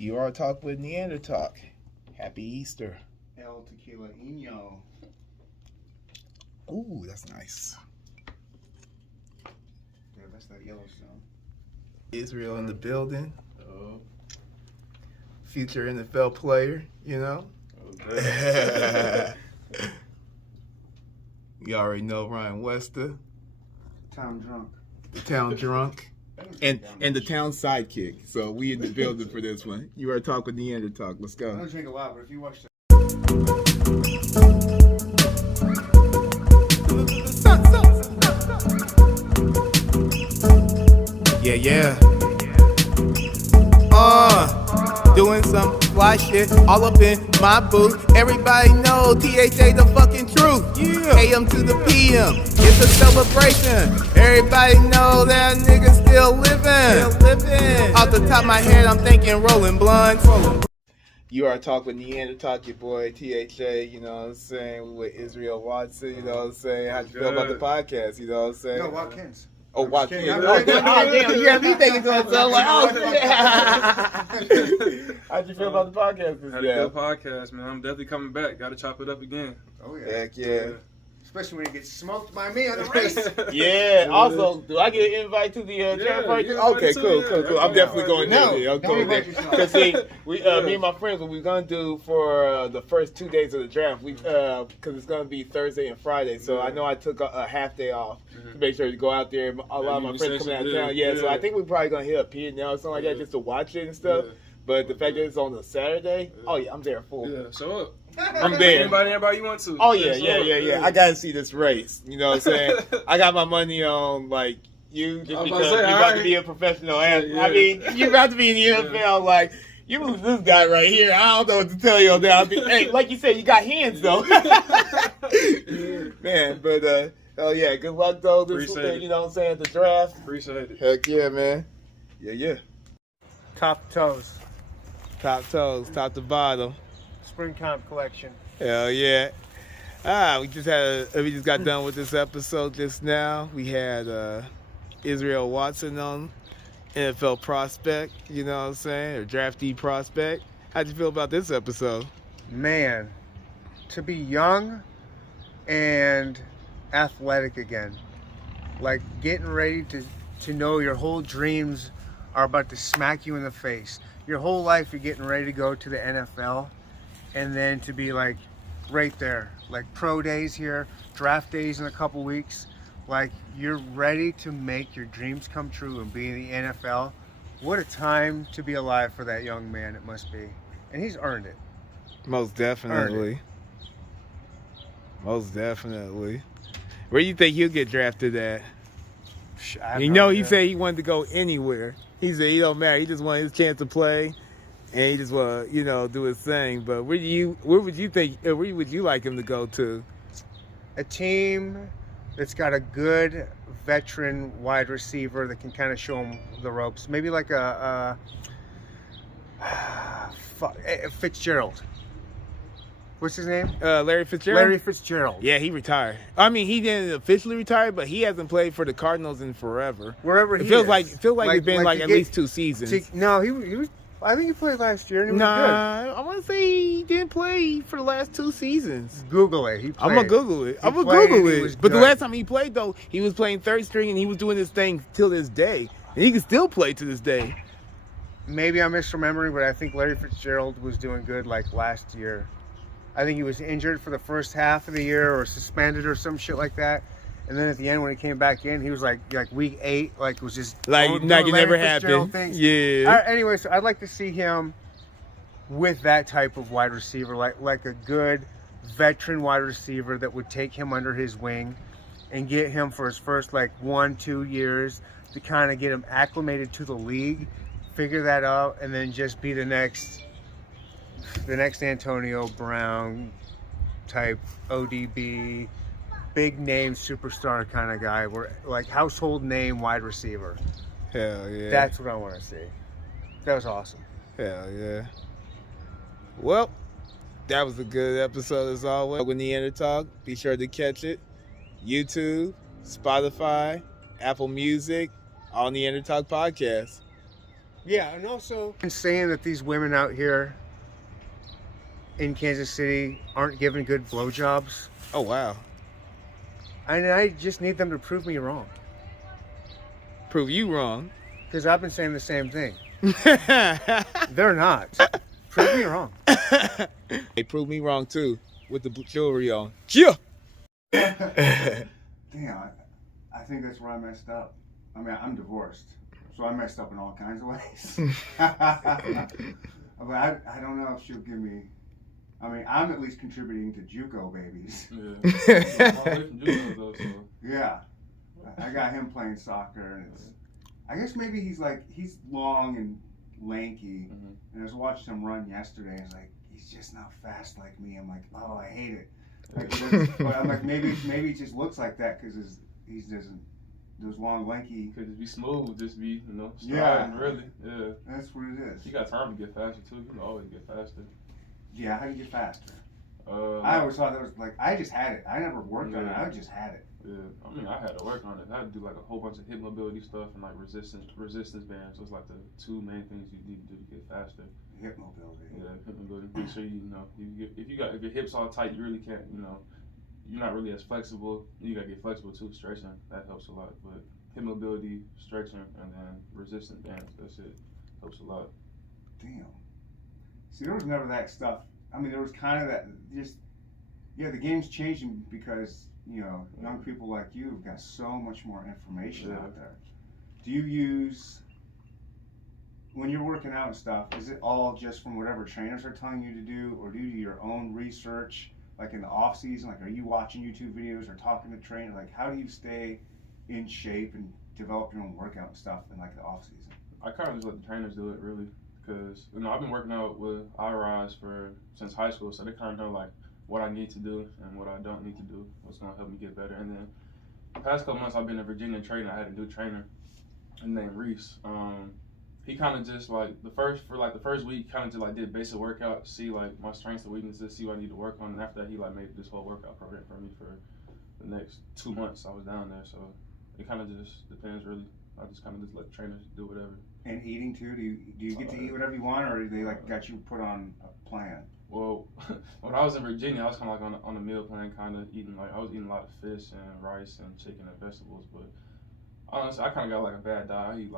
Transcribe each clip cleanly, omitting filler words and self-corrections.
You are talking with Neandertalk. Happy Easter. El Tequila Ino. Ooh, that's nice. Yeah, that's that Yellowstone. Isreal in the building. Oh. Future NFL player, you know. Okay. You already know Ryan Wester. Town drunk. The town drunk. And the town sidekick. So we in the building for this one. You are talking with Neandertalk. Let's I go. don't drink a lot, but if you watch the Yeah. Doing some fly shit all up in my booth. Everybody know THA the fucking truth. Yeah. AM to the PM. It's a celebration. Everybody know that nigga still living. Off the top of my head, I'm thinking rolling blunts. You are talking with Neandertalk, your boy THA, you know what I'm saying? We with Isreal Watson, you know what I'm saying? How'd you feel about the podcast, you know what I'm saying? No, Watkins. Oh, Watkins. kidding. Oh, damn, you have me thinking to myself like, oh, shit. How'd you feel about the podcast this Had a good podcast, man. I'm definitely coming back. Got to chop it up again. Oh, yeah. Heck yeah. Especially when you get smoked by me on the race. Yeah. Also, do I get an invite to the draft party? yeah, Okay, too, cool, yeah. cool, cool. I'm definitely going No, there. I'm don't going invite there. yourself. Because see, me and my friends, what we're gonna do for the first 2 days of the draft, because it's gonna be Thursday and Friday. So I know I took a half day off to make sure to go out there. A lot of my friends coming out of town. Yeah, so I think we're probably gonna hit up P now or something like that just to watch it and stuff. Yeah. But the fact that it's on a Saturday, oh yeah, I'm there full. Yeah, show up. I'm there. Anybody you want to. Oh Show yeah. up. I gotta see this race. You know what I'm saying? I got my money on like you just I was because about to say, you're about to alright. be a professional athlete. Yeah. I mean, you're about to be in the NFL. Like you lose this guy right here. I don't know what to tell you on that. Hey, like you said, you got hands though. Man, but oh yeah, good luck though. This Appreciate it. you know what I'm saying, at the draft. Appreciate it. Heck yeah, man. Yeah. Top toes. Top toes, top to bottom. Spring Comp collection. Hell yeah. We just got done with this episode just now. We had Isreal Watson on, NFL prospect, you know what I'm saying, or draftee prospect. How'd you feel about this episode? Man, to be young and athletic again. Like getting ready to know your whole dreams are about to smack you in the face. Your whole life you're getting ready to go to the NFL, and then to be like right there, like pro days here, draft days in a couple weeks, like you're ready to make your dreams come true and be in the NFL. What a time to be alive for that young man it must be. And he's earned it. Most definitely. Most definitely. Where do you think he'll get drafted at? You know, he said he wanted to go anywhere. He said he don't matter. He just wanted his chance to play, and he just want to, do his thing. But where would you like him to go to? A team that's got a good veteran wide receiver that can kind of show him the ropes. Maybe like a Fitzgerald. What's his name? Larry Fitzgerald. Larry Fitzgerald. Yeah, he retired. I mean, he didn't officially retire, but he hasn't played for the Cardinals in forever. Wherever he feels is. like it's been like at least 2 seasons. No, he was. I think he played last year and he was Nah, I want to say he didn't play for the last 2 seasons. good. Google it. He played. I'm gonna Google it. He played and he was But the good. last time he played, though, he was playing third string and he was doing this thing till this day, and he can still play to this day. Maybe I'm misremembering, but I think Larry Fitzgerald was doing good like last year. I think he was injured for the first half of the year or suspended or some shit like that. And then at the end when he came back in, he was like week 8, like was just Like doing it Larry never Fitzgerald happened. things. Yeah. Anyway, so I'd like to see him with that type of wide receiver, like a good veteran wide receiver that would take him under his wing and get him for his first 1-2 years to kind of get him acclimated to the league, figure that out, and then just be the next Antonio Brown type ODB, big name superstar kind of guy, where like household name wide receiver. Hell yeah. That's what I want to see. That was awesome. Hell yeah. Well, that was a good episode as always. With Neandertalk, be sure to catch it. YouTube, Spotify, Apple Music, all Neandertalk Podcast. Yeah, and also saying that these women out here in Kansas City aren't given good blowjobs. Oh, wow. And I just need them to prove me wrong. Prove you wrong. Because I've been saying the same thing. They're not. Prove me wrong. They proved me wrong, too, with the jewelry on. Yeah. Damn, I think that's where I messed up. I mean, I'm divorced, so I messed up in all kinds of ways. But I don't know if she'll give me... I mean, I'm at least contributing to JUCO babies. Yeah. I got him playing soccer, and it's... I guess maybe he's long and lanky, and I was watching him run yesterday, and I was like, he's just not fast like me. I'm like, oh, I hate it. But I'm like, maybe he just looks like that because he doesn't... Those long, lanky... Could just be smooth, just be, striding, really. Yeah. That's what it is. You got time to get faster, too. You can always get faster. Yeah, how do you get faster? I always thought that was I just had it. I never worked on it. I just had it. Yeah, I mean, I had to work on it. I had to do a whole bunch of hip mobility stuff and resistance bands. So it's the two main things you need to do to get faster. Hip mobility. Yeah, hip mobility. Make sure if your hips all tight, you really can't. You're not really as flexible. You gotta get flexible too. Stretching that helps a lot. But hip mobility, stretching, and then resistance bands. That's it. Helps a lot. Damn. See, there was never that stuff. I mean, there was kind of that, the game's changing because, young people like you have got so much more information out there. Do you use, when you're working out and stuff, is it all just from whatever trainers are telling you to do, or do you do your own research, in the off season? Are you watching YouTube videos or talking to trainers? How do you stay in shape and develop your own workout and stuff in, the off season? I kind of just let the trainers do it, really. Because I've been working out with iRise since high school, so they kind of know what I need to do and what I don't need to do, what's gonna help me get better. And then the past couple months I've been in Virginia training. I had a new trainer named Reese. He kind of just the first week kind of just did basic workout, see my strengths and weaknesses, see what I need to work on. And after that he made this whole workout program for me for the next 2 months I was down there. So it kind of just depends really. I just kind of just let the trainers do whatever. And eating too? Do you get to eat whatever you want, or do they got you put on a plan? Well, when I was in Virginia, I was kind of on a meal plan, kind of eating I was eating a lot of fish and rice and chicken and vegetables. But honestly, I kind of got a bad diet. I eat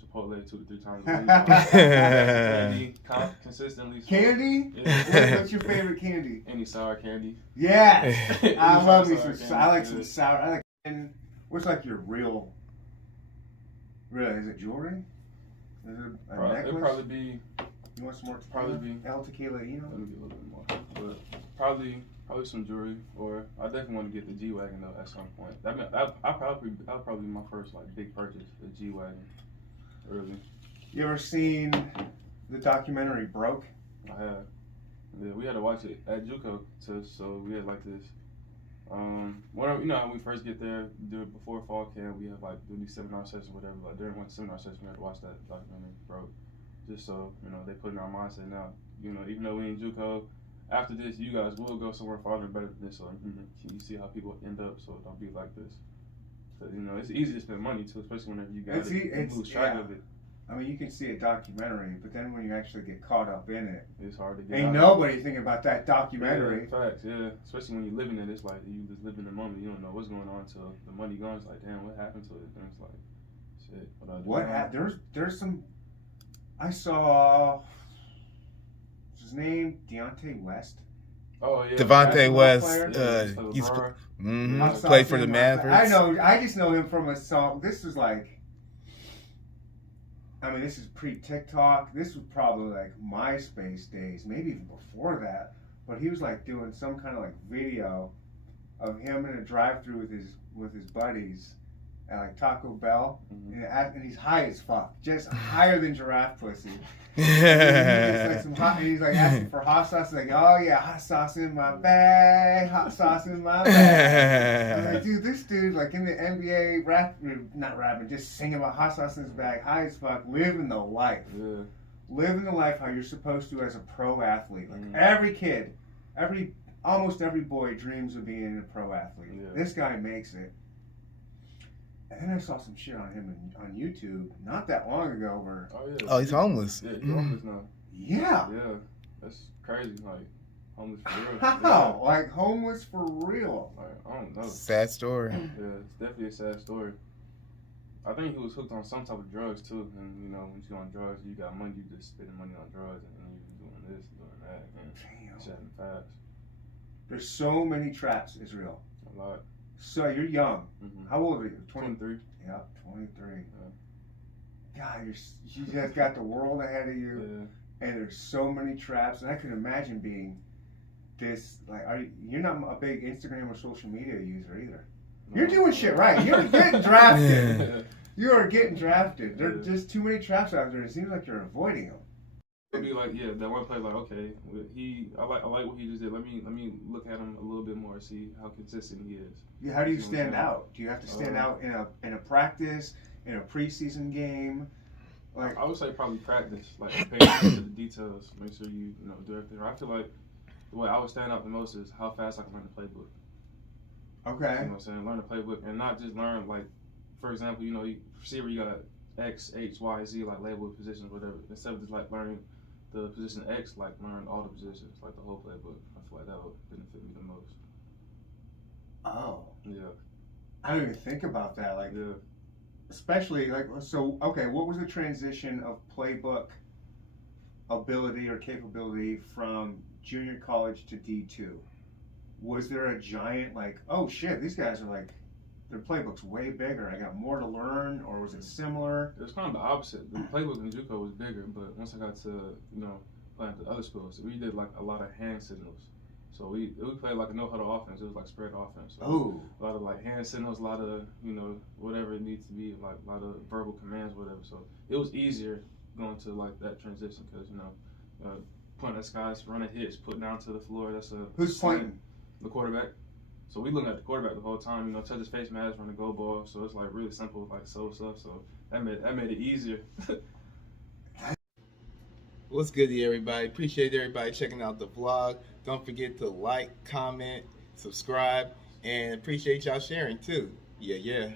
Chipotle 2 to 3 times a week. Candy consistently. Candy? Yeah. What's your favorite candy? Any sour candy. Yeah, I love me some. I like some sour. I like. And what's your real? Really, is it jewelry? Is it a necklace? It'd probably be. You want some more? Probably be El Tequila, Let me get a little bit more. But probably some jewelry, or I definitely want to get the G wagon though at some point. That'll probably be my first big purchase, the G wagon. Really. You ever seen the documentary Broke? I have. Yeah, we had to watch it at JUCO, so we had this. When we first get there, before fall camp, we have do these seminar sessions, whatever. During one seminar session, we had to watch that documentary, Broke, just so they put in our mindset now. Even though we in JUCO, after this, you guys will go somewhere farther and better than this. So you see how people end up, so don't be like this. So, it's easy to spend money too, especially whenever you got you lose track of it. I mean, you can see a documentary, but then when you actually get caught up in it, it's hard to get ain't nobody thinking about that documentary. Yeah, facts, yeah. Especially when you're living it, it's you just live in the moment. You don't know what's going on until the money goes. Damn, what happened to it? And it's shit. What happened? There's some. I saw. What's his name? Deontay West. Oh yeah. Devontae West. He's played for the Mavericks. I know. I just know him from a song. This was this is pre-TikTok. This was probably MySpace days, maybe even before that. But he was doing some kind of video of him in a drive-thru with his buddies at Taco Bell, and he's high as fuck, just higher than giraffe pussy. And he's asking for hot sauce. Oh yeah, hot sauce in my bag, hot sauce in my bag. I'm dude, this dude in the NBA not rapping, just singing about hot sauce in his bag, high as fuck, living the life. Yeah. Living the life how you're supposed to as a pro athlete. Every kid, almost every boy dreams of being a pro athlete. Yeah. This guy makes it. And then I saw some shit on him on YouTube not that long ago where... Oh, yeah. Oh, he's homeless. Yeah, he's homeless now. Yeah. Yeah, that's crazy. Like, homeless for real. How? Yeah. Like, homeless for real? Like, I don't know. Sad story. Yeah, it's definitely a sad story. I think he was hooked on some type of drugs too, and you know when you go on drugs, you got money, you just spending money on drugs, and then you doing this, doing that, and shutting fast. There's so many traps, Isreal. A lot. So you're young. Mm-hmm. How old are you? 23. Yeah, 23. Yeah. God, you just got the world ahead of you, and there's so many traps, and I can imagine being this like. You're not a big Instagram or social media user either. You're doing shit right. You're getting drafted. Yeah. You are getting drafted. There's just too many traps out there. It seems like you're avoiding them. It'd be like, yeah, that one play, like, okay, I like what he just did. Let me look at him a little bit more, see how consistent he is. Yeah, how do you stand out? Do you have to stand out in a practice, in a preseason game? Like, I would say probably practice, like pay attention to the details, make sure you do everything. I feel like the way I would stand out the most is how fast I can learn the playbook. okay. You know what I'm saying? Learn the playbook and not just learn, like, for example, you receiver, you got X, H, Y, Z, like labeled positions, whatever. Instead of just like learning the position X, like learn all the positions, like the whole playbook. I feel like that would benefit me the most. Oh. Yeah. I don't even think about that. Like, Yeah. especially like, so, okay, what was the transition of playbook ability or capability from junior college to D2? Was there a giant, like, oh shit, these guys are like, their playbook's way bigger, I got more to learn, or was it similar? It was kind of the opposite. The playbook in JUCO was bigger, but once I got to, playing at the other schools, we did like a lot of hand signals. So we played like a no-huddle offense. It was like spread offense. So a lot of like hand signals, a lot of, whatever it needs to be, like a lot of verbal commands, whatever. So it was easier going to like that transition because, pointing at skies, running hits, putting down to the floor. That's a Who's pointing? The quarterback. So we looking at the quarterback the whole time, touch his face mask, run the go ball. So it's like really simple, like stuff. So that made it easier. What's good to everybody? Appreciate everybody checking out the vlog. Don't forget to like, comment, subscribe, and appreciate y'all sharing too. Yeah.